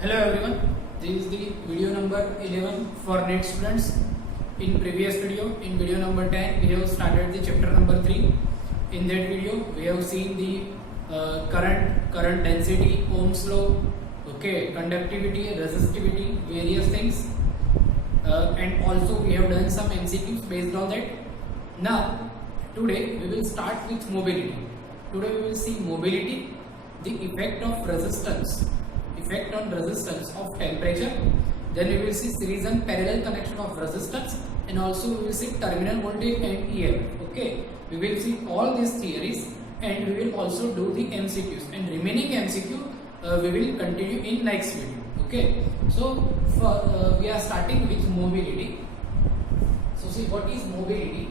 Hello everyone, this is the video number 11 for NET students. In previous video, in video number 10, we have started the chapter number 3. In that video, we have seen the current density, Ohm's law, okay, conductivity, resistivity, various things, and also we have done some MCQs based on that. Now, today we will start with mobility. Today we will see mobility, the effect of resistance. Effect on resistance of temperature, then we will see series and parallel connection of resistance, and also we will see terminal voltage and EMF. Okay, we will see all these theories and we will also do the MCQs, and remaining MCQ we will continue in next video. Okay, so for we are starting with mobility. So see, what is mobility?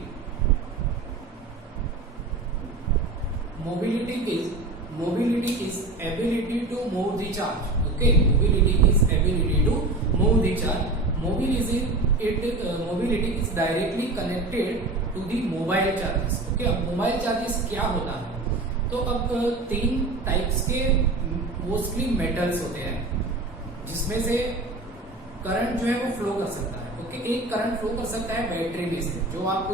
Mobility is ability to move the charge. Okay, mobility is ability to move the charge. Mobility is directly connected to the mobile charges. Okay, अब mobile charges क्या होता है? तो अब तीन types के mostly metals होते हैं जिसमें से करंट जो है वो फ्लो कर सकता है. ओके, एक करंट फ्लो कर सकता है बैटरी में से, जो आप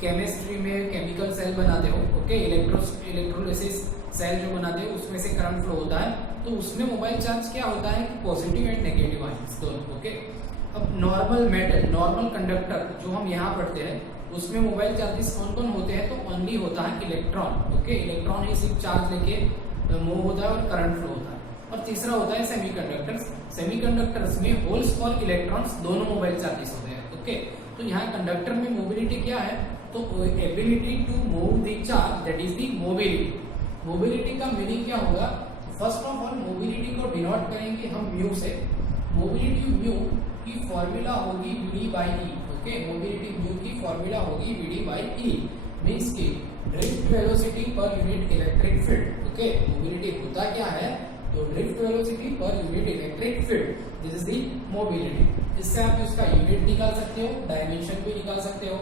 केमिस्ट्री में केमिकल सेल बनाते हो. ओके, इलेक्ट्रोलिसिस सेल जो बनाते हो उसमें से करंट फ्लो होता है. तो उसमें मोबाइल चार्ज क्या होता है कि पॉजिटिव एंड नेगेटिव आयंस दोनों. ओके, अब नॉर्मल मेटल, नॉर्मल कंडक्टर जो हम यहाँ पढ़ते हैं उसमें मोबाइल चार्जेस कौन कौन होते हैं? तो ओनली होता है इलेक्ट्रॉन. ओके, इलेक्ट्रॉन ही सिर्फ चार्ज लेके मूव होता है और करंट फ्लो होता है. और तीसरा होता है सेमीकंडक्टर्स. सेमीकंडक्टर्स में होल्स और इलेक्ट्रॉन्स दोनों मोबाइल चार्जेस होते हैं. ओके, तो यहाँ कंडक्टर में मोबिलिटी क्या है? तो ability to move the charge, that is the mobility. Mobility का मीनिंग क्या होगा? फर्स्ट ऑफ ऑल मोबिलिटी को डिनोट करेंगे हम म्यू से. मोबिलिटी म्यू की फॉर्मूला होगी V by E. Okay, mobility mu की फॉर्मूला होगी वी बाई ई, मींस की drift velocity per unit electric field. Okay, mobility होता क्या है? तो drift velocity per unit electric field, this is the mobility. इससे आप इसका यूनिट निकाल सकते हो, डायमेंशन भी निकाल सकते हो.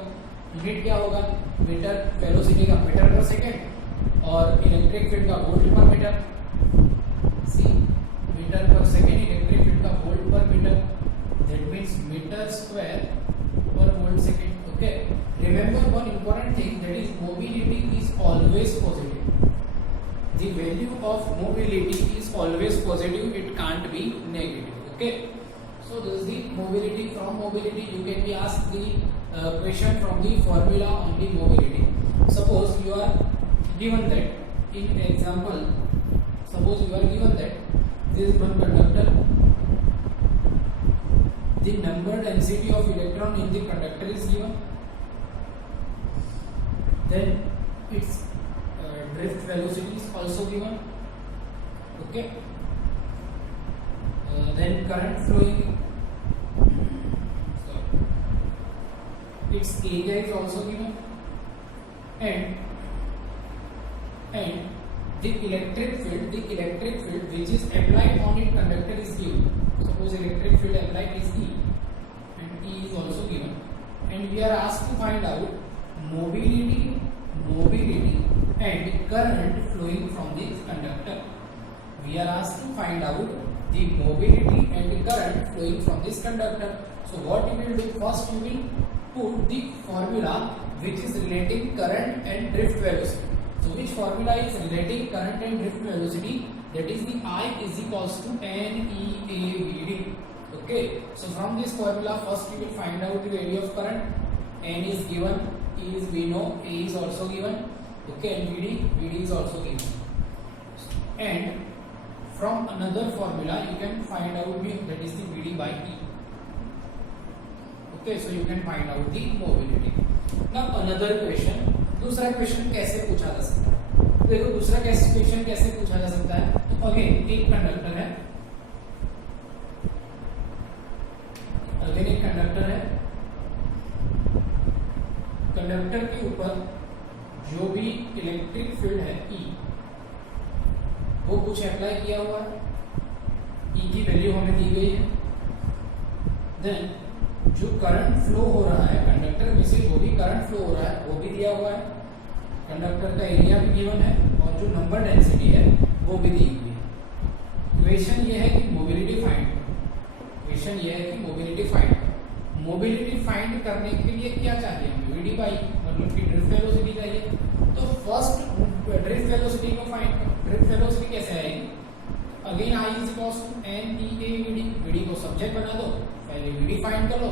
यूनिट क्या होगा? मीटर, वेलोसिटी का मीटर पर सेकेंड और इलेक्ट्रिक फील्ड का volt per metre. C, metre per second, electric field का volt per metre, that means metre square per volt second. Okay, remember one important thing, that is mobility is always positive. The value of mobility is always positive, it can't be negative. Okay, so this is the mobility. From mobility you can be asked the question from the formula on the mobility. Suppose you are given that in example, suppose you are given that this is one conductor, the number density of electron in the conductor is given, then its drift velocity is also given. Okay, then current flowing, its area is also given, and the electric field which is applied on its conductor is given. Suppose electric field applied is E, and E is also given, and we are asked to find out mobility and current flowing from this conductor. We are asked to find out the mobility and the current flowing from this conductor. So what you will do? First you will put the formula which is relating current and drift velocity. So which formula is relating current and drift velocity? That is the I is equals to NEAVD. Okay, so from this formula first you will find out the value of current. N is given, E is we know, A is also given. Okay, and VD is also given. And from another formula you can find out mu, that is the VD by E. Okay, so you can find out the mobility. Now another question, दूसरा question कैसे पूछा जा सकता है? देखो दूसरा question कैसे पूछा जा सकता है. तो अगेन एक कंडक्टर है, कंडक्टर के ऊपर जो भी इलेक्ट्रिक फील्ड है E, वो कुछ अप्लाई किया हुआ है. E की वैल्यू हमें दी गई है. देन जो करंट फ्लो हो रहा है कंडक्टर में से, जो भी करंट फ्लो हो रहा है वो भी दिया हुआ है. कंडक्टर का एरिया भी गिवन है और जो नंबर डेंसिटी है वो भी दी हुई है. क्वेश्चन ये है कि mobility find again I is equals to N E A V D, V D को सब्जेक्ट बना दो, पहले वी डी फाइंड कर लो,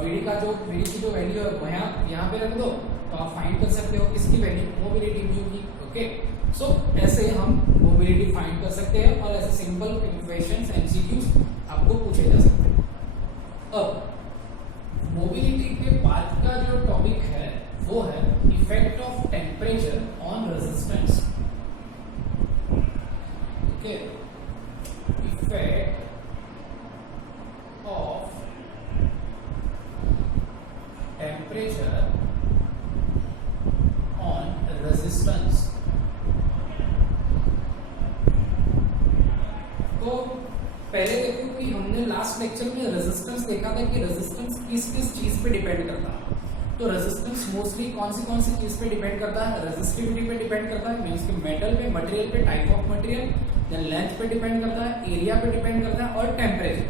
वी डी की जो वैल्यू है वो यहाँ पे रख दो, तो आप फाइंड कर सकते हो किसकी वैल्यू, मोबिलिटी म्यू की। ओके, सो ऐसे हम मोबिलिटी फाइंड कर सकते हैं और ऐसे सिंपल इक्वेशंस एमसीक्यूज आपको पूछे जा सकते हैं। अब मोबिलिटी के बाद का जो टॉपिक है वो है effect of temperature on resistance. Okay, effect of temperature on resistance. तो पहले देखो कि हमने लास्ट लेक्चर में रेजिस्टेंस देखा था कि रेजिस्टेंस किस किस चीज पे डिपेंड करता है। तो रेजिस्टेंस मोस्टली कौन सी चीज पे डिपेंड करता है, रेजिस्टिविटी पे डिपेंड करता है, मींस कि मेटल पे, मटेरियल पे, type of material, then length पे डिपेंड करता है, एरिया पे डिपेंड करता है और टेम्परेचर।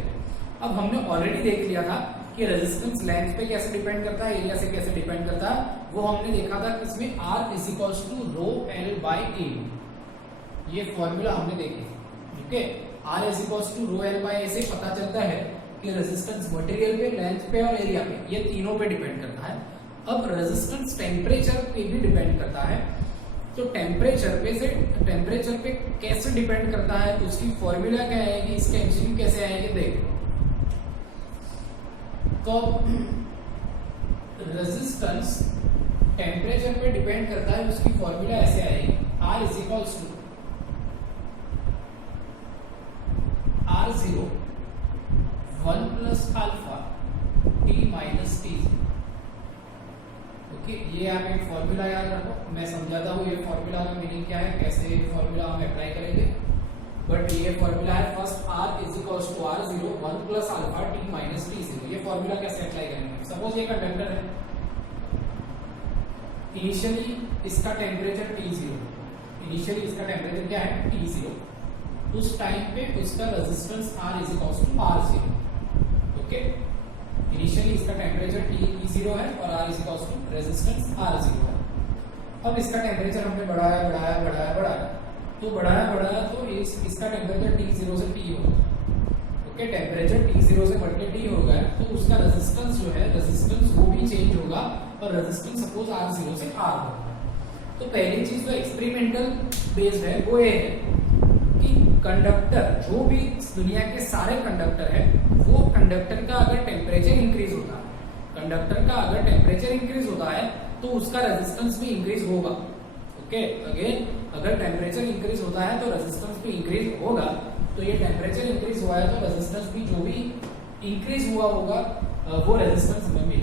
अब हमने ऑलरेडी देख लिया था कि रेजिस्टेंस लेंथ पे कैसे डिपेंड करता है, एरिया से कैसे डिपेंड करता है, वो हमने देखा था किसमें R is equals to rho L by A, ये फॉर्मूला हमने देखे। Okay, R is equals to rho L by A से पता चलता है कि रेजिस्टेंस मटेरियल पे, लेंथ पे और एरिया पे, ये तीनों पे डिपेंड करता है। अब रेजिस्टेंस टेम्परेचर पे भी डिपेंड करता है, तो टेम्परेचर पे कैसे डिपेंड करता है, तो उसकी फॉर्मूला क्या आएगी, इसके एमसीक्यू कैसे आएंगे देख। तो रेजिस्टेंस टेम्परेचर पे डिपेंड करता है, उसकी फॉर्मूला ऐसे आएगी, R is equals to R0 1 plus alpha T minus T। Okay, ये आप एक फॉर्मूला याद रखो, मैं समझाता हूँ ये फॉर्मूला का मीनिंग क्या है, कैसे फॉर्मूला हम अप्लाई करेंगे। बट ये फॉर्मूला है first R is equals to R0 1 plus alpha T minus T0। ये फॉर्मूला कैसे अप्लाई करेंगे, सपोज ये कंडक्टर है, इनिशियली इसका टेम्परेचर T0, इनिशियली इसका टेम्परेचर क्या है T0, उस टाइम पे उसका resistance R is equals to R0। Okay, initially इसका टेम्परेचर T0 है और R is equals to resistance R0 है। अब इसका टेम्परेचर हमने बढ़ाया तो इसका टेम्परेचर T0 से T होगा। ओके, टेम्परेचर T0 से बढ़ के T हो गया तो उसका रेजिस्टेंस जो है, रेजिस्टेंस वो भी चेंज होगा और रेजिस्टेंस सपोज R0 से R होगा। तो पहली चीज जो एक्सपेरिमेंटल बेस्ड है वो ये है कि कंडक्टर, जो भी दुनिया के सारे कंडक्टर है, वो कंडक्टर का अगर टेम्परेचर इंक्रीज होता है तो उसका रेजिस्टेंस भी इंक्रीज होगा। ओके, अगेन अगर टेम्परेचर इंक्रीज होता है तो रेजिस्टेंस भी इंक्रीज होगा। तो ये टेम्परेचर इंक्रीज हुआ है तो रेजिस्टेंस भी जो भी इंक्रीज हुआ होगा वो रेजिस्टेंस में भी।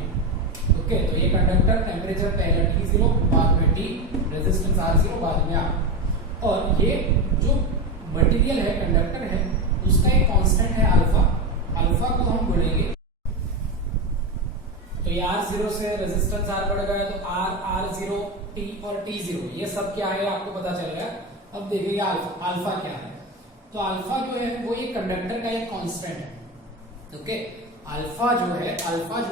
ओके, तो ये कंडक्टर टेम्परेचर पहले T0, बाद में T, रेजिस्टेंस R0, बाद में R। और ये जो मटेरियल है, कंडक्टर है, उसका एक कांस्टेंट है अल्फा को हम बोलेंगे। तो ये R0 से रेजिस्टेंस R बढ़ गया तो R0, T और T0 ये सब क्या है आपको पता चलेगा। अब देखिए अल्फा क्या है, तो अल्फा जो है वो ये कंडक्टर का एक कांस्टेंट है। ओके, अल्फा जो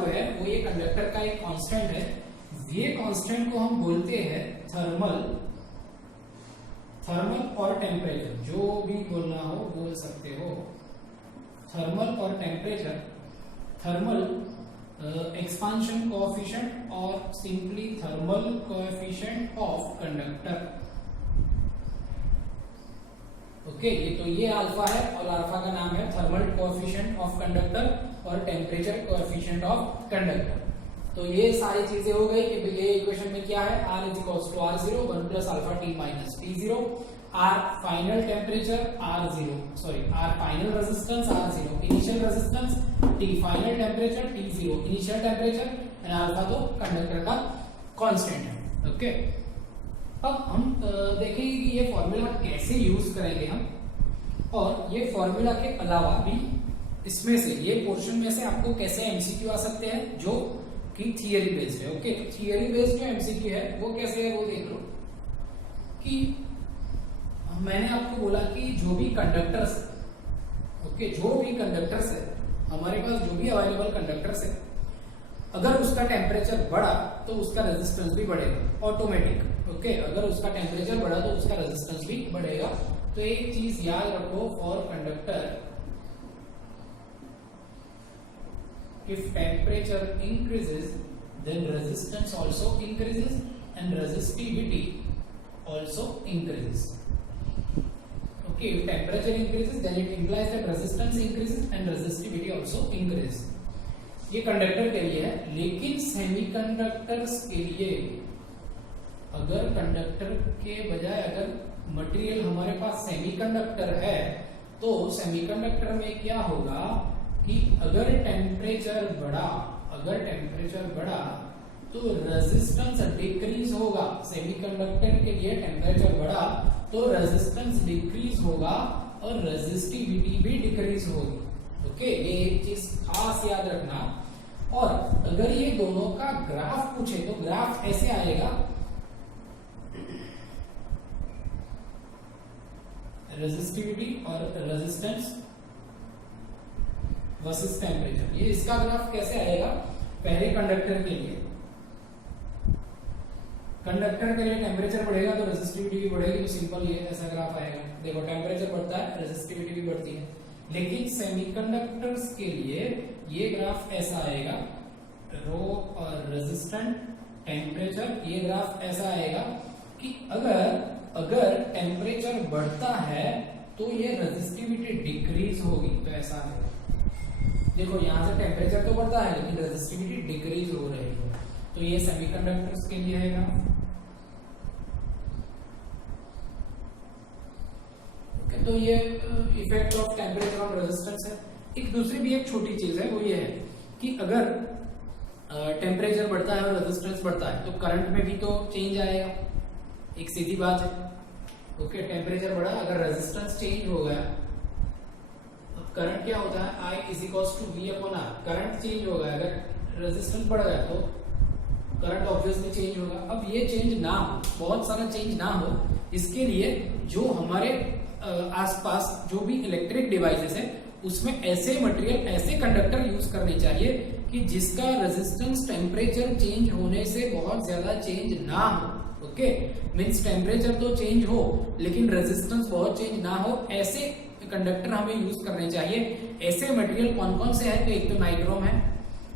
है वो ये कंडक्टर का एक कांस्टेंट है। ये कांस्टेंट को हम बोलते हैं थर्मल और टेम्परेचर, जो भी बोलना हो बोल सकते हो। थर्मल और टेम्परेचर, थर्मल एक्सपांशन कोएफिशिएंट और simply thermal coefficient of conductor. Okay, ये अल्फा है और अल्फा का नाम है थर्मल कोएफिशिएंट ऑफ कंडक्टर और टेम्परेचर कोएफिशिएंट ऑफ कंडक्टर। तो ये सारी चीजें हो गई कि ये इक्वेशन में क्या है, R is equals to R0 1 plus alpha T minus T0, R final temperature R final resistance R0, initial resistance T final temperature T0, initial temperature and alpha तो कंडक्टर का कांस्टेंट है। ओके, अब हम देखेंगे कि ये फॉर्मूला कैसे use करेंगे हम, और ये फॉर्मूला के अलावा भी इसमें से ये पोर्शन में से आपको कैसे एमसीक्यू आ सकते हैं जो कि थियरी बेस्ड है। ओके, तो थियरी बेस्ड जो एमसीक्यू है वो कैसे है वो देख लो। कि मैंने आपको बोला कि जो भी कंडक्टर्स है हमारे पास, जो भी अवेलेबल कंडक्टर्स है, अगर उसका टेम्परेचर बढ़ा तो उसका रेजिस्टेंस भी बढ़ेगा ऑटोमेटिक। ओके, अगर उसका टेम्परेचर बढ़ा तो उसका रेजिस्टेंस भी बढ़ेगा तो एक चीज याद रखो for conductor, if temperature increases then resistance also increases and resistivity also increases. Okay, if temperature increases then it implies that resistance increases and resistivity also increases. ये कंडक्टर के लिए है, लेकिन सेमीकंडक्टर्स के लिए अगर कंडक्टर के बजाय अगर मटेरियल हमारे पास सेमीकंडक्टर है तो सेमीकंडक्टर में क्या होगा कि अगर टेम्परेचर बढ़ा तो रेजिस्टेंस डिक्रीज होगा। सेमीकंडक्टर के लिए टेम्परेचर बढ़ा तो रेजिस्टेंस डिक्रीज होगा और रेजिस्टिविटी भी डिक्रीज होगी। ओके, ये एक चीज खास याद रखना। और अगर ये दोनों का ग्राफ पूछे तो ग्राफ ऐसे आएगा, रेजिस्टिविटी और रेजिस्टेंस वर्सेस टेम्परेचर। ये इसका ग्राफ कैसे आएगा? पहले कंडक्टर के लिए टेम्परेचर बढ़ेगा तो रेजिस्टिविटी भी बढ़ेगी, तो सिंपल ये ऐसा ग्राफ आएगा। देखो टेम्परेचर बढ़ता है, रेजिस्टिविटी भी बढ़ती है। लेकिन सेमीकंडक्टर्स के लिए ये ग्राफ ऐसा आएगा, रो और रेजिस्टेंट टेम्परेचर। ये ग्राफ ऐसा आएगा कि अगर टेम्परेचर बढ़ता है तो ये रेजिस्टिविटी डिक्रीज होगी, तो ऐसा है। देखो यहां से टेम्परेचर तो बढ़ता है लेकिन रेजिस्टिविटी डिक्रीज हो रही है, तो ये सेमीकंडक्टर्स के लिए है ग्राफ। ओके, तो ये effect of temperature on resistance है। एक दूसरी भी एक छोटी चीज है, वो ये है कि अगर टेम्परेचर बढ़ता है और रेजिस्टेंस बढ़ता है तो करंट में भी तो चेंज आएगा, एक सीधी बात है। ओके, टेम्परेचर बढ़ा, अगर रेजिस्टेंस चेंज हो गया, करंट क्या होता है, I is equals to V upon R। Current change हो गया, अगर रेजिस्टेंस बढ़ गया तो करंट ऑब्वियसली चेंज होगा। अब ये चेंज ना हो, बहुत सारा चेंज ना हो, इसके लिए जो हमारे आसपास जो भी इलेक्ट्रिक डिवाइसेस है उसमें ऐसे मटेरियल, ऐसे कंडक्टर यूज करने चाहिए कि जिसका रेजिस्टेंस टेम्परेचर चेंज होने से बहुत ज्यादा चेंज ना हो। ओके, मींस टेम्परेचर तो चेंज हो लेकिन रेजिस्टेंस बहुत चेंज ना हो, ऐसे कंडक्टर हमें यूज करने चाहिए। ऐसे मटेरियल कौन कौन से हैं? तो एक तो नाइक्रोम है,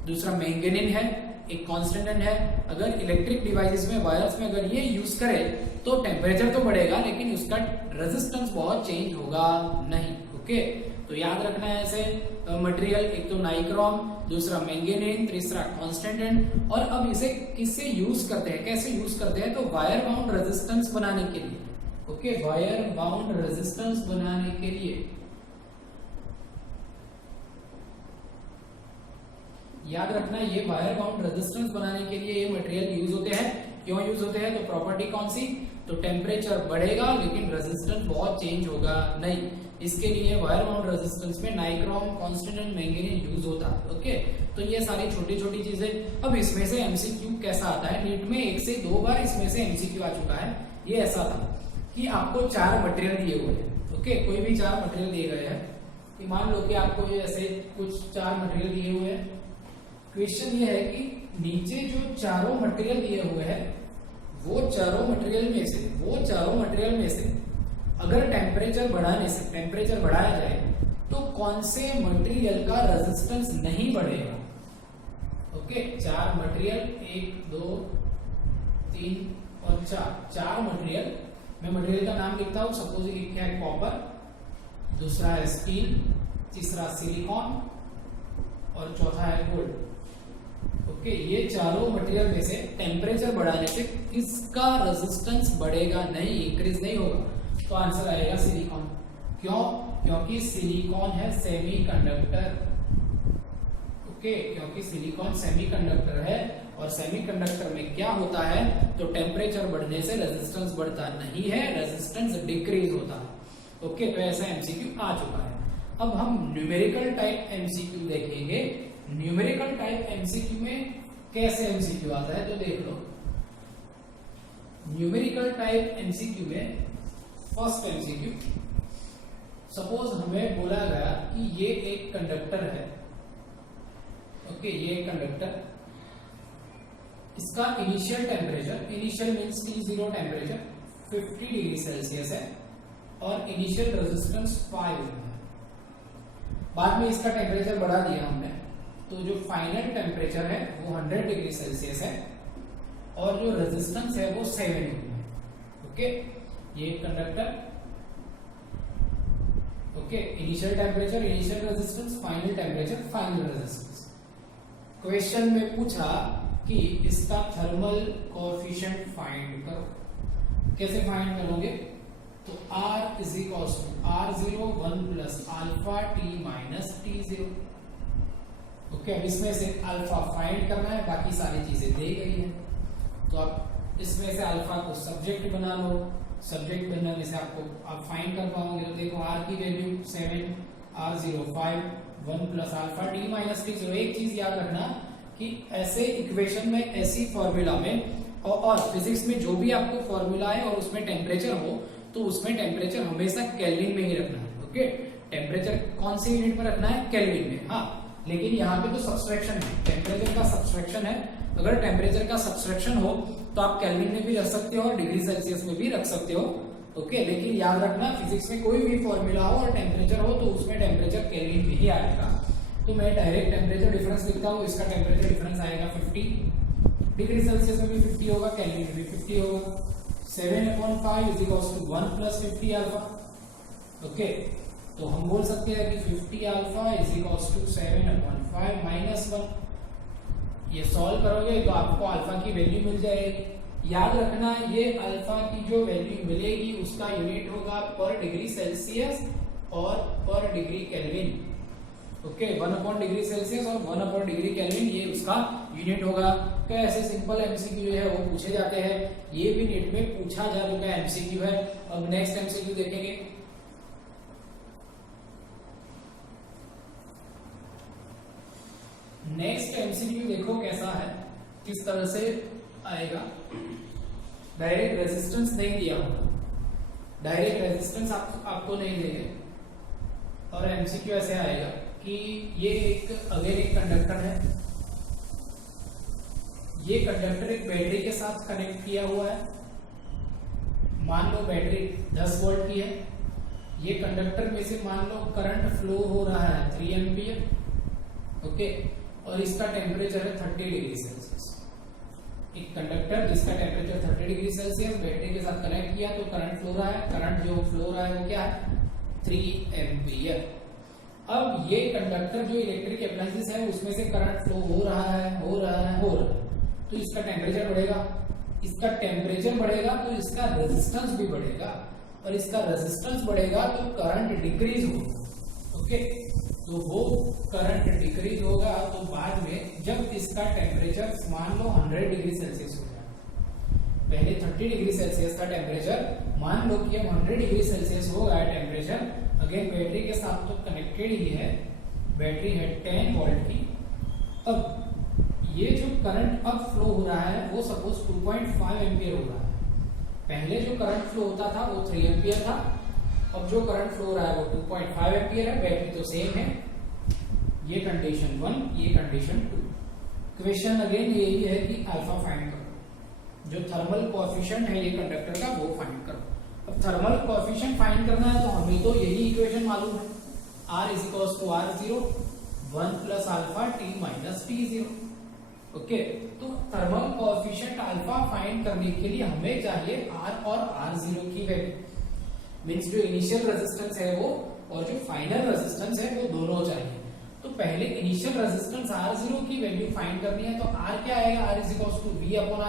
दूसरा मैंगनीज है, एक कॉन्स्टेंट है। अगर इलेक्ट्रिक डिवाइसेस में, वायर्स में अगर ये यूज करे तो टेम्परेचर तो बढ़ेगा लेकिन उसका रेजिस्टेंस बहुत चेंज होगा नहीं। ओके, तो याद रखना है ऐसे मटेरियल, एक तो नाइक्रोम, दूसरा मैंगनीज, तीसरा कॉन्स्टेंट। और अब इसे किससे यूज करते हैं, कैसे यूज करते हैं? तो वायर बाउंड रेजिस्टेंस बनाने के लिए। ओके, वायर बाउंड रेजिस्टेंस बनाने के लिए याद रखना, ये वायर बाउंड रेजिस्टेंस बनाने के लिए ये मटेरियल यूज होते हैं। क्यों यूज होते हैं? तो प्रॉपर्टी कौन सी? तो टेम्परेचर बढ़ेगा लेकिन रेजिस्टेंस बहुत चेंज होगा नहीं, इसके लिए वायर बाउंड रेजिस्टेंस में nichrome, constant and manganese use होता है। ओके, तो ये सारी छोटी छोटी चीजें। अब इसमें से एमसीक्यू कैसा आता है? नीट में 1 से 2 बार इसमें से एमसीक्यू आ चुका है। ये ऐसा था कि आपको 4 मटेरियल दिए हुए हैं। ओके, कोई भी 4 मटेरियल दिए गए हैं कि मान लो कि आपको ये ऐसे कुछ 4 मटेरियल दिए हुए हैं। क्वेश्चन ये है कि नीचे जो चारों मटेरियल दिए हुए हैं वो चारों मटेरियल में से अगर टेम्परेचर बढ़ाया जाए तो कौन से मटेरियल का रेजिस्टेंस नहीं बढ़ेगा? ओके, 4 मटेरियल, 1 2 3 और 4 मटेरियल। मैं मटेरियल का नाम लिखता हूं। सपोज एक है कॉपर, दूसरा है स्टील, तीसरा सिलिकॉन और चौथा है गोल्ड। ओके, ये चारों मटेरियल में से टेम्परेचर बढ़ाने से किसका रेजिस्टेंस बढ़ेगा नहीं, इंक्रीज नहीं होगा? तो आंसर आएगा सिलिकॉन। क्यों? क्योंकि सिलिकॉन है सेमीकंडक्टर। ओके, क्योंकि सिलिकॉन सेमीकंडक्टर है और सेमीकंडक्टर में क्या होता है? तो टेम्परेचर बढ़ने से रेजिस्टेंस बढ़ता नहीं है, रेजिस्टेंस डिक्रीज होता है। ओके, तो ऐसा एमसीक्यू आ चुका है। अब हम न्यूमेरिकल टाइप एमसीक्यू देखेंगे। न्यूमेरिकल टाइप एमसीक्यू में कैसे एमसीक्यू आता है तो देख लो। न्यूमेरिकल टाइप एमसीक्यू में फर्स्ट एमसीक्यू, सपोज हमें बोला गया कि ये एक कंडक्टर है। ओके, ये एक कंडक्टर, इसका initial temperature, initial means T0 temperature 50 degree Celsius है और इनिशियल रेजिस्टेंस 5 ओम है। बाद में इसका टेम्परेचर बढ़ा दिया हमने, तो जो फाइनल टेम्परेचर है वो 100 डिग्री सेल्सियस है और जो रेजिस्टेंस है वो 7 ओम है। ओके, ये conductor, okay, initial temperature, initial resistance, final temperature, final resistance. Question में पूछा कि इसका थर्मल कोएफिशिएंट फाइंड करो। कैसे फाइंड करोगे? तो R is equals to R0 1 plus alpha t minus T0। Okay, अब इसमें से अल्फा फाइंड करना है, बाकी सारी चीजें दी गई है। तो आप इसमें से अल्फा को सब्जेक्ट बना लो, सब्जेक्ट बनने से आपको आप फाइंड कर पाओगे। तो देखो R की value 7, R0 5, 1 plus alpha t minus T0। एक चीज याद रखना कि ऐसे इक्वेशन में, ऐसी फॉर्मूला में और फिजिक्स में जो भी आपको फॉर्मूला है और उसमें टेम्परेचर हो, तो उसमें टेम्परेचर हमेशा केल्विन में ही रखना है। ओके, टेम्परेचर कौन सी यूनिट में रखना है? केल्विन में। हाँ, लेकिन यहाँ पे तो सब्सट्रैक्शन है, टेम्परेचर का सब्सट्रैक्शन है। अगर टेम्परेचर का सब्सट्रैक्शन हो तो आप केल्विन में भी रख सकते हो और डिग्री सेल्सियस में भी रख सकते हो। ओके, लेकिन याद रखना फिजिक्स में कोई भी फॉर्मूला हो और टेम्परेचर हो तो उसमें टेम्परेचर केल्विन में ही आएगा। तो मैं डायरेक्ट टेम्परेचर डिफरेंस लिखता हूँ, इसका टेम्परेचर डिफरेंस आएगा 50 डिग्री सेल्सियस में भी 50 होगा, केल्विन में भी 50 होगा। 7/5 is equals to 1 plus 50 alpha. Okay, तो हम बोल सकते हैं कि 50 alpha is equals to 7/5 minus 1। ये सॉल्व करोगे तो आपको अल्फा की वैल्यू मिल जाएगी। याद रखना ये अल्फा की जो वैल्यू मिलेगी उसका यूनिट होगा पर डिग्री सेल्सियस और पर degree kelvin. Okay, 1 degree Celsius और 1 डिग्री केल्विन, ये उसका यूनिट होगा। तो ऐसे सिंपल एमसीक्यू है वो पूछे जाते हैं, ये भी नेट में पूछा जा चुका एमसीक्यू है। अब नेक्स्ट एमसीक्यू देखेंगे। नेक्स्ट एमसीक्यू देखो कैसा है, किस तरह से आएगा। डायरेक्ट रेजिस्टेंस नहीं दिया होगा, डायरेक्ट रेजिस्टेंस आपको नहीं देंगे और एमसीक्यू ऐसे आएगा कि ये एक अगेन एक कंडक्टर है, ये कंडक्टर एक बैटरी के साथ कनेक्ट किया हुआ है। मान लो बैटरी 10 वोल्ट की है, ये कंडक्टर में से मान लो करंट फ्लो हो रहा है 3 एम्पियर। ओके, और इसका टेम्परेचर है 30 डिग्री सेल्सियस। एक कंडक्टर जिसका टेम्परेचर 30 डिग्री सेल्सियस, बैटरी के साथ कनेक्ट किया तो करंट फ्लो रहा है। करंट जो फ्लो रहा है वो क्या है? 3 एम्पियर। अब ये कंडक्टर जो इलेक्ट्रिक अप्लायंसेस है उसमें से करंट फ्लो हो रहा है, तो इसका टेम्परेचर बढ़ेगा। इसका टेम्परेचर बढ़ेगा तो इसका रेजिस्टेंस भी बढ़ेगा, और इसका रेजिस्टेंस बढ़ेगा तो करंट डिक्रीज होगा। ओके, तो वो करंट डिक्रीज होगा तो बाद में जब इसका टेम्परेचर मान लो 100 डिग्री सेल्सियस हो जाए, पहले 30 डिग्री सेल्सियस का टेम्परेचर, मान लो कि अब 100 डिग्री सेल्सियस हो गया टेम्परेचर। अगेन बैटरी के साथ तो कनेक्टेड ही है, बैटरी है 10 वोल्ट की। अब ये जो करंट अब फ्लो हो रहा है वो सपोज 2.5 एम्पियर हो रहा है। पहले जो करंट फ्लो होता था वो 3 एम्पियर था, अब जो करंट फ्लो हो रहा है वो 2.5 एम्पियर है। बैटरी तो सेम है। ये कंडीशन 1, ये कंडीशन 2। क्वेश्चन अगेन यही है कि अल्फा फाइंड करो, जो थर्मल कोएफिशिएंट है ये कंडक्टर का वो फाइंड करो। अब थर्मल कोएफिशिएंट फाइंड करना है तो हमें तो यही इक्वेशन मालूम है, R is equals to R0 1 plus alpha t minus T0। Okay, तो थर्मल कोएफिशिएंट अल्फा फाइंड करने के लिए हमें चाहिए R और R0 की वैल्यू, मींस जो इनिशियल रेजिस्टेंस है वो और जो फाइनल रेजिस्टेंस है वो दोनों चाहिए। तो पहले इनिशियल रेजिस्टेंस R0 की वैल्यू फाइंड करनी है, तो R क्या आएगा? R is equals to V upon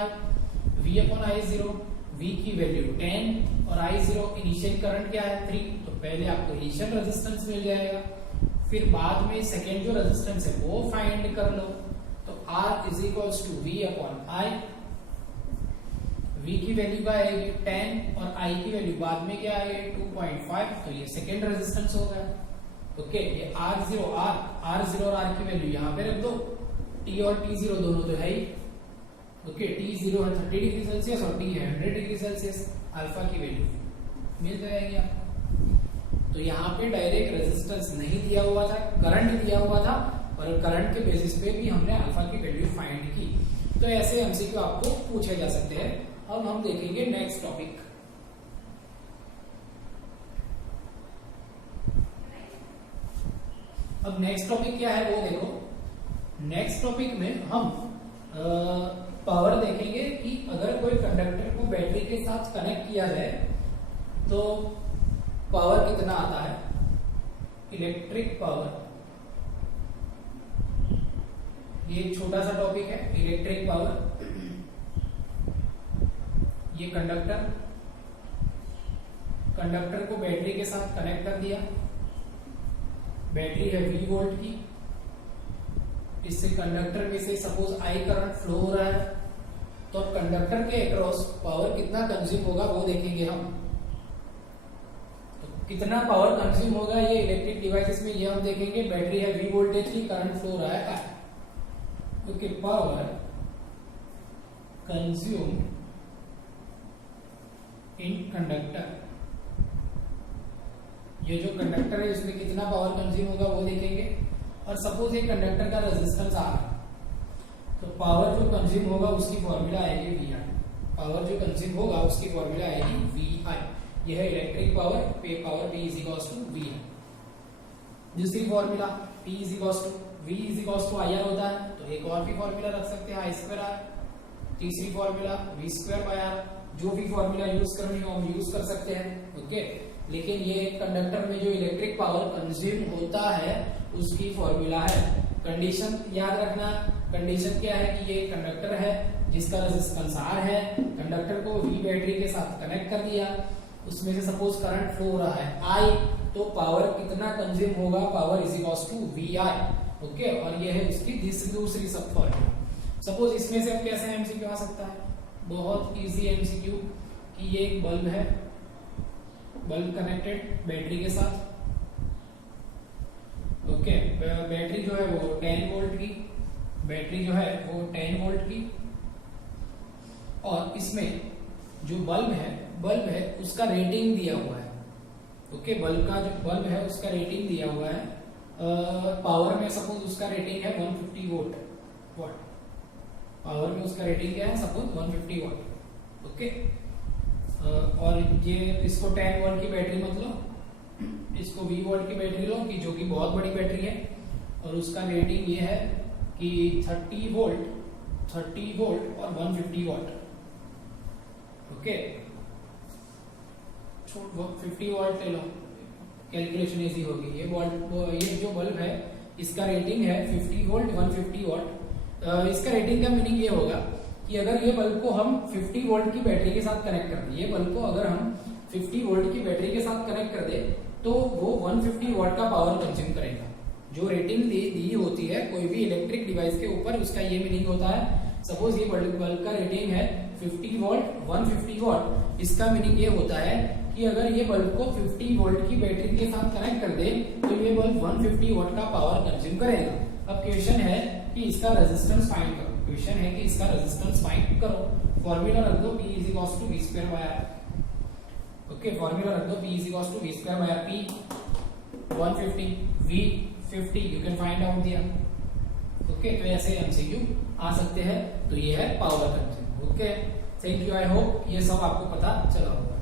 I0। V की वैल्यू 10 और I0 इनिशियल करंट क्या है? 3। तो पहले आपको इनिशियल रेजिस्टेंस मिल जाएगा, फिर बाद में सेकेंड जो रेजिस्टेंस है वो फाइंड कर लो। तो R is equals to V upon I। V की वैल्यू क्या आएगी? 10 और I की वैल्यू बाद में क्या आएगी? 2.5। तो ये सेकेंड रेजिस्टेंस हो गया। ओके, ये R0 और R की वैल्यू यहाँ पे रख दो। T और T0 दोनों तो है ही। ओके, T0 है 30 डिग्री सेल्सियस और T है 100 डिग्री सेल्सियस। अल्फा की वैल्यू मिल जाएगी आपको। तो यहाँ पे डायरेक्ट रेजिस्टेंस नहीं दिया हुआ था, करंट दिया हुआ था, और करंट के बेसिस पे भी हमने अल्फा की वैल्यू फाइंड की। तो ऐसे एमसीक्यू आपको पूछे जा सकते हैं। अब हम देखेंगे नेक्स्ट टॉपिक। अब नेक्स्ट टॉपिक क्या है वो देखो। नेक्स्ट टॉपिक में हम पावर देखेंगे कि अगर कोई कंडक्टर को बैटरी के साथ कनेक्ट किया जाए तो पावर कितना आता है, इलेक्ट्रिक पावर। ये एक छोटा सा टॉपिक है, इलेक्ट्रिक पावर। ये कंडक्टर को बैटरी के साथ कनेक्ट कर दिया, बैटरी है 20 वोल्ट की, इससे कंडक्टर में से सपोज आई करंट फ्लो हो रहा है, तो कंडक्टर के अक्रॉस पावर कितना कंज्यूम होगा वो देखेंगे हम। तो कितना पावर कंज्यूम होगा ये इलेक्ट्रिक डिवाइसेस में, ये हम देखेंगे। बैटरी है 20 वोल्टेज की, करंट फ्लो हो रहा है I. Okay, power consume in conductor, ये जो कंडक्टर है इसमें कितना पावर कंज्यूम होगा वो देखेंगे। और सपोज ये कंडक्टर का रेजिस्टेंस आ रहा है, तो पावर जो कंज्यूम होगा उसकी फॉर्मूला आएगी वी आई। पावर जो कंज्यूम होगा उसकी फॉर्मूला आएगी वी आई। यह है electric power, power P is equals to V I. दूसरी formula P is equals to V is equals to I R होता है, तो एक और भी फॉर्मूला रख सकते हैं, आई स्क्वायर आर। तीसरी फॉर्मूला V स्क्वायर बाय आर। जो भी फॉर्मूला यूज करनी हो हम यूज कर सकते हैं। ओके, लेकिन ये कंडक्टर में जो इलेक्ट्रिक पावर कंज्यूम होता है उसकी फॉर्मूला है। कंडीशन याद रखना, कंडीशन क्या है कि ये कंडक्टर है जिसका रेजिस्टेंस R है, कंडक्टर को V बैटरी के साथ कनेक्ट कर दिया, उसमें से सपोज करंट फ्लो हो रहा है I, तो पावर कितना कंज्यूम होगा, power is equals to V I. Okay, और ये है उसकी दूसरी सब फॉर्मूला। सपोज इसमें से अब कैसे एमसीक्यू आ सकता है, बहुत इजी एमसीक्यू कि ये एक बल्ब है, बल्ब कनेक्टेड बैटरी के साथ। ओके, बैटरी जो है वो 10 वोल्ट की, बैटरी जो है वो 10 वोल्ट की, और इसमें जो बल्ब है उसका रेटिंग दिया हुआ है। ओके, बल्ब का जो बल्ब है उसका रेटिंग दिया हुआ है। पावर में सपोज उसका रेटिंग है 150 वाट। पावर में उसका रेटिंग क्या है, सपोज 150 वाट। ओके, और ये इसको 10 वोल्ट की बैटरी मत लो, इसको 20 वोल्ट की बैटरी लो कि जो कि बहुत बड़ी बैटरी है, और उसका रेटिंग ये है कि 30 वोल्ट और 150 वाट। ओके, 50 वाट ले लो, कैलकुलेशन इजी होगी। ये जो बल्ब है इसका रेटिंग है 50 वोल्ट 150 वाट। इसका रेटिंग का मीनिंग ये होगा कि अगर ये बल्ब को हम 50 वोल्ट की बैटरी के साथ कनेक्ट कर दें, ये बल्ब को अगर हम 50 वोल्ट की बैटरी के साथ कनेक्ट कर दें तो वो 150 वाट का पावर कंज्यूम करेगा। जो रेटिंग दी होती है कोई भी इलेक्ट्रिक डिवाइस के ऊपर, उसका ये मीनिंग होता है। सपोज ये बल्ब का रेटिंग है 50 वोल्ट 150 वाट, इसका मीनिंग ये होता है कि अगर ये बल्ब को 50 वोल्ट की बैटरी के साथ कनेक्ट कर दे तो ये बल्ब 150 वाट का पावर कंज्यूम करेगा। अब क्वेश्चन है कि इसका रेजिस्टेंस फाइंड करो, क्वेश्चन है कि इसका रेजिस्टेंस फाइंड करो। फॉर्मूला रख दो P is equals to V square by R। Okay, formula रख दो P is equals to V square by R। P 150, V 50, you can find out दिया। ओके, तो ऐसे एमसीक्यू आ सकते हैं। तो ये है power consume. Okay, thank you, I hope ये सब आपको पता चला होगा।